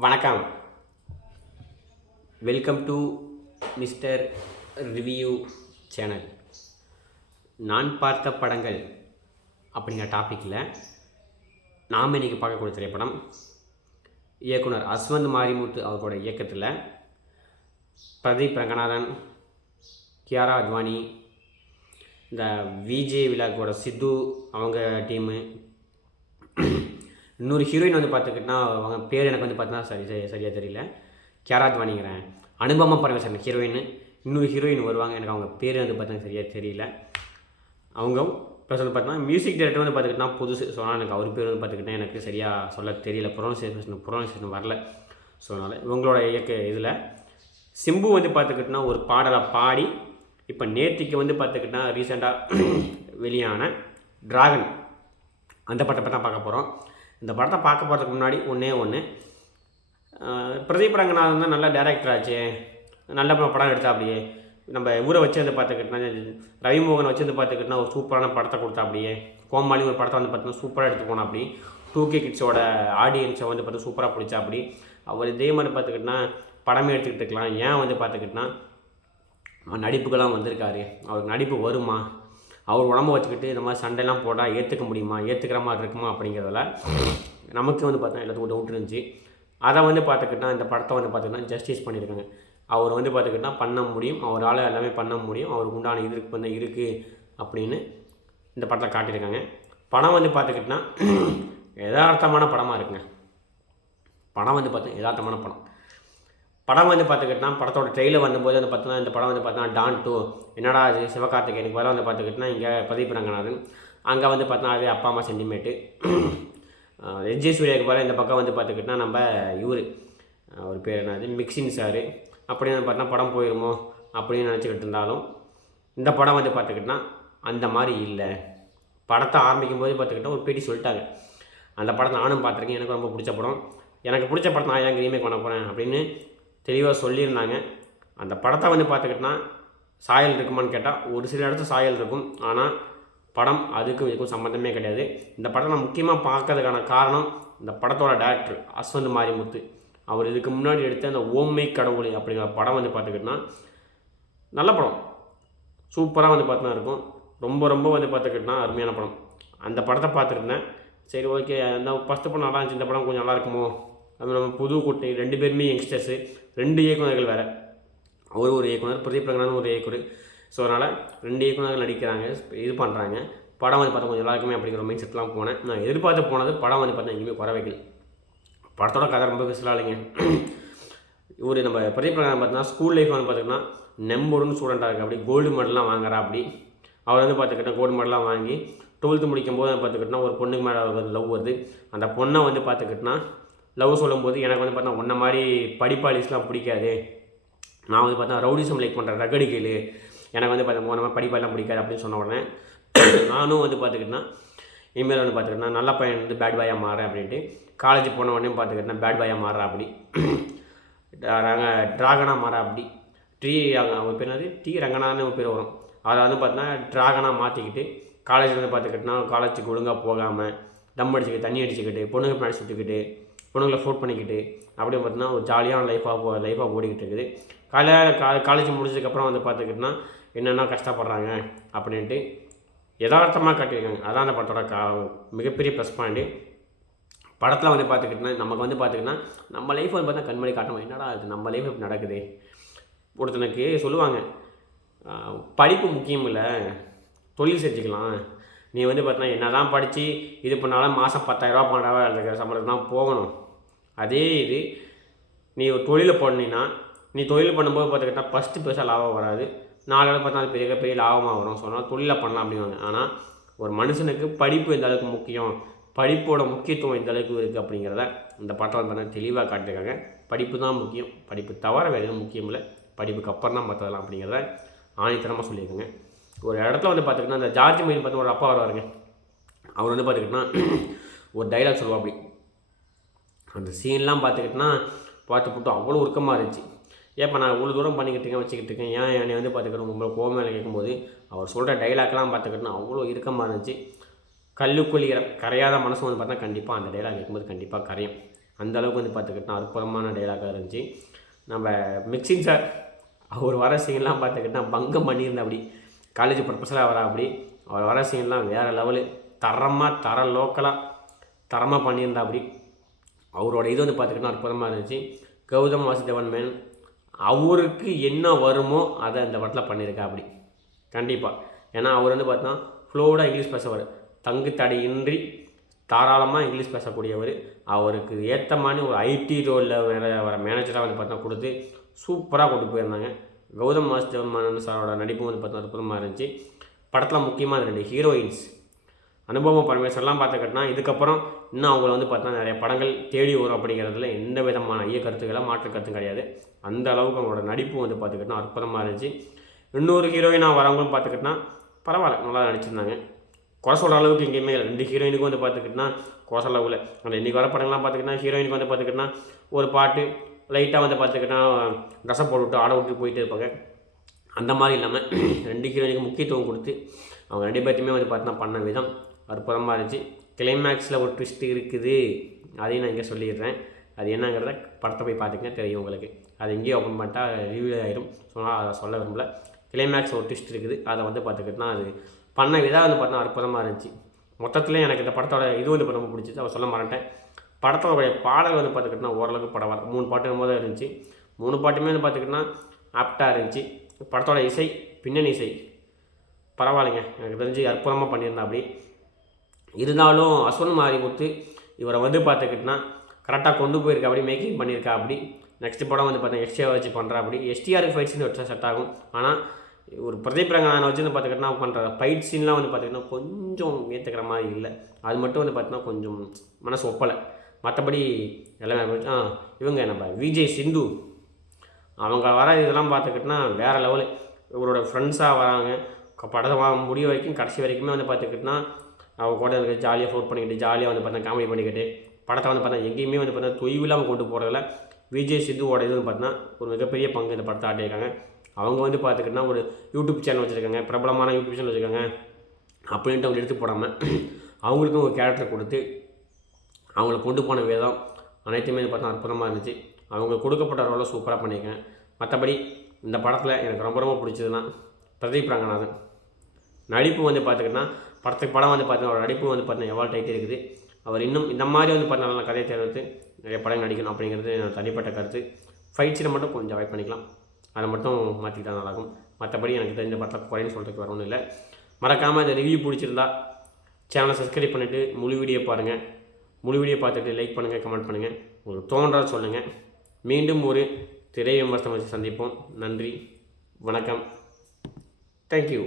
வணக்கம். Welcome to mister review channel. நான் பார்த்த படங்கள் அப்படிங்கிற டாப்பிக்கில் நாம் இன்றைக்கி பார்க்கக்கூடிய திரைப்படம் இயக்குனர் அஸ்வந்த் மாரிமுத்து அவர்களோட இயக்கத்தில் பிரதீப் ரங்கநாதன், கியாரா அத்வானி, இந்த விஜே விலாக்கோட சித்து அவங்க டீமு, இன்னொரு ஹீரோயின் வந்து பார்த்துக்கிட்டா அவங்க பேர் எனக்கு வந்து பார்த்தீங்கன்னா சரியாக தெரியல. கியாரா அத்வானிங்கிறேன். அனுபமா பரமேஸ்வரன் ஹீரோயின். இன்னொரு ஹீரோயின் வருவாங்க, எனக்கு அவங்க பேர் வந்து பார்த்தீங்கன்னா சரியாக தெரியல. அவங்க ப்ளஸ் வந்து பார்த்தீங்கன்னா மியூசிக் டைரக்டர் வந்து பார்த்துக்கிட்டா புதுசு. ஸோ அதனால் எனக்கு அவர் பேர் வந்து பார்த்துக்கிட்டா எனக்கு சரியாக சொல்ல தெரியல. ப்ரொனன்சியேஷன் வரல. ஸோ அதனால் இவங்களோட இதில் சிம்பு வந்து பார்த்துக்கிட்டோன்னா ஒரு பாடலை பாடி இப்போ நேத்திக்கு வந்து பார்த்துக்கிட்டா ரீசெண்டாக வெளியான டிராகன் அந்த படத்தை பற்றி தான் பார்க்க போகிறோம். இந்த படத்தை பார்க்க போகிறதுக்கு முன்னாடி ஒன்று பிரதீப் ரங்கநாதன் தான் நல்ல டேரக்டர் ஆச்சு, நல்ல படம் எடுத்தா. அப்படியே நம்ம ஊரை வச்சு வந்து பார்த்துக்கிட்டா ரவிமோகன் வச்சு வந்து பார்த்துக்கிட்டா ஒரு சூப்பரான படத்தை கொடுத்தா. அப்படியே கோமாளி ஒரு படத்தை வந்து பார்த்தீங்கன்னா சூப்பராக எடுத்து போனோம். அப்படி 2K கிட்ஸோட ஆடியன்ஸை வந்து பார்த்து சூப்பராக பிடிச்சா. அப்படி அவர் இதே மாதிரி பார்த்துக்கிட்டா படமே எடுத்துக்கிட்டு இருக்கலாம். ஏன் வந்து பார்த்துக்கிட்டா நடிப்புக்கெல்லாம் வந்திருக்காரு, அவருக்கு நடிப்பு வருமா, அவர் உடம்பை வச்சுக்கிட்டு இந்த மாதிரி சண்டைலாம் போட்டால் ஏற்றுக்க முடியுமா, ஏற்றுக்கிற மாதிரி இருக்குமா அப்படிங்கிறதுல நமக்கு வந்து பார்த்தா எல்லாத்துக்கும் டவுட் இருந்துச்சு. அதை வந்து பார்த்துக்கிட்டா இந்த படத்தை வந்து பார்த்துக்கிட்டா ஜஸ்டிஸ் பண்ணியிருக்காங்க. அவர் வந்து பார்த்துக்கிட்டா பண்ண முடியும், அவரால் எல்லாமே பண்ண முடியும், அவருக்கு உண்டான இதற்கு வந்து இருக்குது அப்படின்னு இந்த படத்தை காட்டியிருக்காங்க. படம் வந்து பார்த்துக்கிட்டா யதார்த்தமான படமாக இருக்குங்க. படம் வந்து பார்த்தா யதார்த்தமான படம் வந்து பார்த்துக்கிட்டா படத்தோட ட்ரெயிலர் வந்தபோது வந்து பார்த்தோன்னா இந்த படம் வந்து பார்த்தோன்னா டான் 2 என்னடா அது சிவகார்த்திகேயனுக்கு பதிலாக வந்து பார்த்துக்கிட்டா இங்கே பிரதீப் ரங்கநாதன், அங்கே வந்து பார்த்தோன்னா அதே அப்பா அம்மா சென்டிமேட்டு. எஸ்ஜே சூர்யாவுக்கு பதிலாக இந்த பக்கம் வந்து பார்த்துக்கிட்டா நம்ம அவர் பேர் என்னது மிக்சின் சார் அப்படின்னு பார்த்தா படம் போயிடுமோ அப்படின்னு நினச்சிக்கிட்டு இருந்தாலும் இந்த படம் வந்து பார்த்துக்கிட்டா அந்த மாதிரி இல்லை. படத்தை ஆரம்பிக்கும் போது பார்த்துக்கிட்டா ஒரு பேட்டி சொல்லிட்டாங்க, அந்த படத்தை நானும் பார்த்துருக்கேன், எனக்கு ரொம்ப பிடிச்ச படம், எனக்கு பிடிச்ச படத்தை நான் ஏன் ரீமேக் பண்ண போகிறேன் அப்படின்னு தெளிவாக சொல்லியிருந்தாங்க. அந்த படத்தை வந்து பார்த்துக்கிட்டா சாயல் இருக்குமான்னு கேட்டால் ஒரு சில இடத்துல சாயல் இருக்கும், ஆனால் படம் அதுக்கும் இதுக்கும் சம்மந்தமே கிடையாது. இந்த படத்தை நான் முக்கியமாக பார்க்கறதுக்கான காரணம் இந்த படத்தோட டேரக்டர் அஸ்வந்த் மாரிமுத்து. அவர் இதுக்கு முன்னாடி எடுத்த அந்த ஓம்மை கடவுளை அப்படிங்கிற படம் வந்து பார்த்துக்கிட்டா நல்ல படம், சூப்பராக வந்து பார்த்துனா இருக்கும். ரொம்ப ரொம்ப வந்து பார்த்துக்கிட்டா அருமையான படம். அந்த படத்தை பார்த்துருந்தேன். சரி ஓகே, அந்த ஃபஸ்ட்டு படம் நல்லா இருந்துச்சு, இந்த படம் கொஞ்சம் நல்லா இருக்குமோ. அது நம்ம புது கூட்டணி 2 பேருமே யங்ஸ்டர்ஸு, 2 இயக்குநர்கள் வேறு, ஒரு இயக்குனர் பிரதீப் ரங்கநாதன் ஒரு இயக்குனர். ஸோ அதனால் 2 இயக்குநர்கள் நடிக்கிறாங்க, இது பண்ணுறாங்க. படம் வந்து பார்த்தா கொஞ்சம் நல்லா இருக்குமே அப்படிங்கிற மைண்ட் செட்லாம் போனேன். நான் எதிர்பார்த்து போனது படம் வந்து பார்த்தா எங்கேயுமே குறை வைக்கல. படத்தோட கதை ரொம்ப பெருசாக இல்லைங்க. இவர் நம்ம பிரதீப் ரங்கநாதன் பார்த்தீங்கன்னா ஸ்கூல் லைஃப் வந்து பார்த்திங்கன்னா நம்பர் ஸ்டூடெண்ட்டாக இருக்குது. அப்படி கோல்டு மெடல்லாம் வாங்குறா. அப்படி அவர் வந்து பார்த்துக்கிட்டா கோல்டு மெடல்லாம் வாங்கி 12th முடிக்கும் போது பார்த்துக்கிட்டா ஒரு பொண்ணுக்கு மேலே ஒரு லவ் வருது. அந்த பொண்ணை வந்து பார்த்துக்கிட்டா லவ் சொல்லும்போது எனக்கு வந்து பார்த்தா உன்ன மாதிரி படிப்பாளிஸ்லாம் பிடிக்காது, நான் வந்து பார்த்தா ரவுடிசம் லைக் பண்ணுறேன், ரகடிக்கல், எனக்கு வந்து பார்த்தா நம்ம படிப்பாலாம் பிடிக்காது அப்படின்னு சொன்ன உடனே நானும் வந்து பார்த்துக்கிட்டேன்னா இனிமேல் வந்து பார்த்துக்கிட்டேன்னா நல்ல பையன் வந்து பேட் பாயாக மாறேன் அப்படின்ட்டு காலேஜ் போன உடனே பார்த்துக்கிட்டேன்னா பேட் பாயாக மாறா. அப்படி ட்ராகனாக மாறா. அப்படி அவர் பேர் என்னது ரங்கநாதன் ஒரு பேர் வரும். அதை வந்து பார்த்தீங்கன்னா ட்ராகனாக மாற்றிக்கிட்டு காலேஜில் வந்து பார்த்துக்கிட்டேன்னா காலேஜுக்கு ஒழுங்காக போகாமல் தம் அடிச்சுக்கிட்டு தண்ணி அடிச்சுக்கிட்டு பொண்ணுங்க பின்னாடி சுற்றிக்கிட்டு பொண்ணுங்களை ஃபோட் பண்ணிக்கிட்டு அப்படியே பார்த்தீங்கன்னா ஒரு ஜாலியான லைஃபாக ஓடிக்கிட்டு இருக்குது. காலேஜ் முடிச்சதுக்கப்புறம் வந்து பார்த்துக்கிட்டோன்னா என்னென்னா கஷ்டப்படுறாங்க அப்படின்ட்டு யதார்த்தமாக காட்டியிருக்காங்க. அதான் அந்த படத்தோட மிகப்பெரிய ப்ளஸ் பாயிண்ட்டு. படத்தில் வந்து பார்த்துக்கிட்டோன்னா நமக்கு வந்து பார்த்துக்கிட்டா நம்ம லைஃப் வந்து பார்த்தா கண்மணி காட்டணும், என்னடா அது நம்ம லைஃப் இப்படி நடக்குது. ஒருத்தனுக்கு சொல்லுவாங்க படிப்பு முக்கியம் இல்லை, தொழில் செஞ்சுக்கலாம். நீ வந்து பார்த்தீங்கன்னா என்ன தான் படித்து இது பண்ணாலும் மாதம் 10,000 12,000 இருக்கிற சம்பளத்துக்கு தான் போகணும். அதே இது நீ ஒரு தொழிலை போடணுன்னா நீ தொழில் பண்ணும்போது பார்த்துக்கிட்டா ஃபஸ்ட்டு பெருசாக லாபம் வராது, 4 நாள் பார்த்தா அது பெரிய பெரிய லாபமாக வரும். சொன்னால் தொழிலை பண்ணலாம் அப்படிங்குவாங்க. ஆனால் ஒரு மனுஷனுக்கு படிப்பு எந்த அளவுக்கு முக்கியம், படிப்போட முக்கியத்துவம் எந்த அளவுக்கு இருக்குது அப்படிங்கிறத இந்த படத்தில் வந்து தெளிவாக காட்டியிருக்காங்க. படிப்பு தான் முக்கியம், படிப்பு தவிர வேறு எதுவும் முக்கியம் இல்லை, படிப்புக்கு அப்புறம் தான் மற்றதெல்லாம் அப்படிங்கிறத ஆணித்தரமாக சொல்லியிருக்காங்க. ஒரு இடத்துல வந்து பார்த்துக்கிட்டா அந்த ஜார்ஜ் மைன் பார்த்து ஒரு அப்பா வருவாருங்க. அவர் வந்து பார்த்துக்கிட்டா ஒரு டைலாக் சொல்லுவா. அப்படி அந்த சீன்லாம் பார்த்துக்கிட்டோன்னா போட்டு அவ்வளோ உருக்கமாக இருந்துச்சு. ஏப்பா நான் இவ்வளோ தூரம் பண்ணிக்கிட்டு இருக்கேன் வச்சுக்கிட்டு இருக்கேன், ஏன் என்னை வந்து பார்த்துக்கிட்டோம் உங்களுக்கு கோவம் கேட்கும்போது அவர் சொல்கிற டைலாக்லாம் பார்த்துக்கிட்டோன்னா அவ்வளோ இறுக்கமாக இருந்துச்சு. கல்லுக்குள்ளி கரையாத மனசு வந்து பார்த்தா கண்டிப்பாக அந்த டைலாக் கேட்கும்போது கண்டிப்பாக கரையும். அந்த அளவுக்கு வந்து பார்த்துக்கிட்டோன்னா அற்புதமான டைலாக்காக இருந்துச்சு. நம்ம மிக்சிங் சார் அவர் வர சீன்லாம் பார்த்துக்கிட்டா பங்கம் பண்ணியிருந்தா அப்படி காலேஜ் ப்ரொஃபஸராக வரா அப்படி அவர் வர சீன்லாம் வேறு லெவலு தர லோக்கலாக தரமாக பண்ணியிருந்தா அப்படி அவரோட இது வந்து பார்த்துக்கிட்டா அற்புதமாக இருந்துச்சு. கௌதம் வாசுதேவன் மேனன் அவருக்கு என்ன வருமோ அதை அந்த படத்தில் பண்ணியிருக்கா அப்படி கண்டிப்பாக. ஏன்னா அவர் வந்து பார்த்தா ஃப்ளோடாக இங்கிலீஷ் பேசுவார், தங்கு தடையின்றி தாராளமாக இங்கிலீஷ் பேசக்கூடியவர். அவருக்கு ஏற்ற மாதிரி ஒரு ஐடி ரோலில் வர மேனேஜராக வந்து பார்த்தா கொடுத்து சூப்பராக கொண்டு போயிருந்தாங்க. கௌதம் வாசுதேவன் சாரோட நடிப்பு வந்து பார்த்தா அற்புதமாக இருந்துச்சு. படத்தில் முக்கியமாக 2 ஹீரோயின்ஸ் அனுபவம் பரமேஸ்வரலாம் பார்த்துக்கிட்டனா இதுக்கப்புறம் இன்னும் அவங்கள வந்து பார்த்தா நிறைய படங்கள் தேடி வரும் அப்படிங்கிறதுல எந்த விதமான ஐய கருத்துக்களாக மாற்று கருத்தும் கிடையாது. அந்த அளவுக்கு அவங்களோட நடிப்பு வந்து பார்த்துக்கிட்டா அற்புதமாக இருந்துச்சு. இன்னொரு ஹீரோயினாக வரவங்களும் பார்த்துக்கிட்டனா பரவாயில்ல, நல்லா நடிச்சிருந்தாங்க. குறை சொல்கிற அளவுக்கு எங்கேயுமே 2 ஹீரோயினுக்கும் வந்து பார்த்துக்கிட்டனா குறை சொல்லவில் அந்த இன்றைக்கி வர படங்கள்லாம் பார்த்துக்கிட்டா ஹீரோயினுக்கு வந்து பார்த்துக்கிட்டனா ஒரு பாட்டு லைட்டாக வந்து பார்த்துக்கிட்டா ட்ரெஸ்ஸை போட்டுவிட்டு ஆட விட்டு போயிட்டே இருப்பாங்க. அந்த மாதிரி இல்லாமல் 2 ஹீரோயினுக்கு முக்கியத்துவம் கொடுத்து அவங்க 2 பேர்த்தையுமே வந்து பார்த்தா பண்ண விதம் அற்புதமாக இருந்துச்சு. கிளைமேக்ஸில் ஒரு ட்விஸ்ட் இருக்குது, அதையும் நான் இங்கே சொல்லிடுறேன். அது என்னங்கிறத படத்தை போய் பார்த்துக்கங்க, தெரியும் உங்களுக்கு. அது எங்கேயும் ஓப்பன் பண்ணிட்டா ரிவ்யூ ஆகிடும், சொன்னால் அதை சொல்ல விரும்பல. கிளைமேக்ஸ் ஒரு ட்விஸ்ட் இருக்குது, அதை வந்து பார்த்துக்கிட்டா அது பண்ண விதம் வந்து பார்த்தா அற்புதமாக இருந்துச்சு. மொத்தத்தில் எனக்கு இந்த படத்தோட இது வந்து ரொம்ப பிடிச்சிச்சு, அவர் சொல்ல மாட்டேன். படத்தோடைய பாடல் வந்து பார்த்துக்கிட்டா ஓரளவுக்கு பரவாயில்ல. 3 பாட்டு போது இருந்துச்சு. 3 பாட்டுமே வந்து பார்த்துக்கிட்டா ஆப்டாக இருந்துச்சு. படத்தோட இசை, பின்னணி இசை பரவாயில்லைங்க, எனக்கு தெரிஞ்சு அற்புதமாக பண்ணியிருந்தா அப்படி. இருந்தாலும் அஸ்வன் மாரிமுத்து இவரை வந்து பார்த்துக்கிட்டனா கரெக்டாக கொண்டு போயிருக்கா அப்படி, மேக்கிங் பண்ணியிருக்கா அப்படி. நெக்ஸ்ட் படம் வந்து பார்த்தா எஸ்டிஆர் வச்சு பண்ணுறா அப்படி. எஸ்டிஆருக்கு ஃபைட் சீன் வச்சா செட் ஆகும். ஆனால் ஒரு பிரதீப் ரங்கநாதனை வச்சு வந்து பார்த்துக்கிட்டனா பண்ணுற ஃபைட் சீன்லாம் வந்து பார்த்திங்கன்னா கொஞ்சம் ஏற்றுக்கிற மாதிரி இல்லை. அது மட்டும் வந்து பார்த்தீங்கன்னா கொஞ்சம் மனசு ஒப்பலை. மற்றபடி எல்லாமே இவங்க நம்ம விஜய் சிந்து அவங்க வர இதெல்லாம் பார்த்துக்கிட்டனா வேறு லெவலு. இவரோட ஃப்ரெண்ட்ஸாக வராங்க, படம் முடிய வரைக்கும் கடைசி வரைக்குமே வந்து பார்த்துக்கிட்டனா அவங்க கூட எனக்கு ஜாலியாக ஃபோட் பண்ணிக்கிட்டு ஜாலியாக வந்து பார்த்தா காமெடி பண்ணிக்கிட்டு படத்தை வந்து பார்த்தா எங்கேயுமே வந்து பார்த்தா தொய்வில்லாமல் கொண்டு போகிறதில்ல. விஜய் சித்துவோட இது வந்து பார்த்தீங்கன்னா ஒரு மிகப்பெரிய பங்கு இந்த படத்தை ஆட்டியிருக்காங்க. அவங்க வந்து பார்த்துக்கிட்டனா ஒரு யூடியூப் சேனல் வச்சுருக்காங்க, பிரபலமான யூடியூப் சேனல் வச்சுருக்காங்க. அப்படின்ட்டு அவங்க எடுத்து போடாமல் அவங்களுக்கும் ஒரு கேரக்டர் கொடுத்து அவங்கள கொண்டு போன விதம் அனைத்துமே பார்த்தா அற்புதமாக இருந்துச்சு. அவங்க கொடுக்கப்பட்ட ரோலை சூப்பராக பண்ணியிருக்கேன். மற்றபடி இந்த படத்தில் எனக்கு ரொம்ப ரொம்ப பிடிச்சதுன்னா பிரதீப் ரங்கநாதன் நடிப்பு வந்து பார்த்துக்கிட்டனா படம் வந்து பார்த்தீங்கன்னா அவரோட நடிப்பு வந்து பார்த்தீங்கன்னா எவ்வளோ டைட்டு இருக்குது. அவர் இன்னும் இந்த மாதிரி வந்து பார்த்தீங்கன்னா நல்ல கதையை தேர்ந்தெடுத்து நிறைய படம் நடிக்கணும் அப்படிங்கிறது நான் தனிப்பட்ட கருத்து. ஃபைட் சீனை மட்டும் கொஞ்சம் அவாய்ட் பண்ணிக்கலாம், அதை மட்டும் மாற்றிக்கிட்டா நல்லாகும். மற்றபடி எனக்கு தெரிஞ்ச படத்தை குறைன்னு சொல்கிறதுக்கு வரணும் இல்லை. மறக்காமல் இந்த ரிவ்யூ பிடிச்சிருந்தா சேனலை சப்ஸ்கிரைப் பண்ணிவிட்டு முழு வீடியோ பாருங்கள். முழு வீடியோ பார்த்துட்டு லைக் பண்ணுங்கள், கமெண்ட் பண்ணுங்கள், உங்களுக்கு தோன்றா சொல்லுங்கள். மீண்டும் ஒரு திரை விமர்சனம் வச்சு சந்திப்போம். நன்றி, வணக்கம், தேங்க்யூ.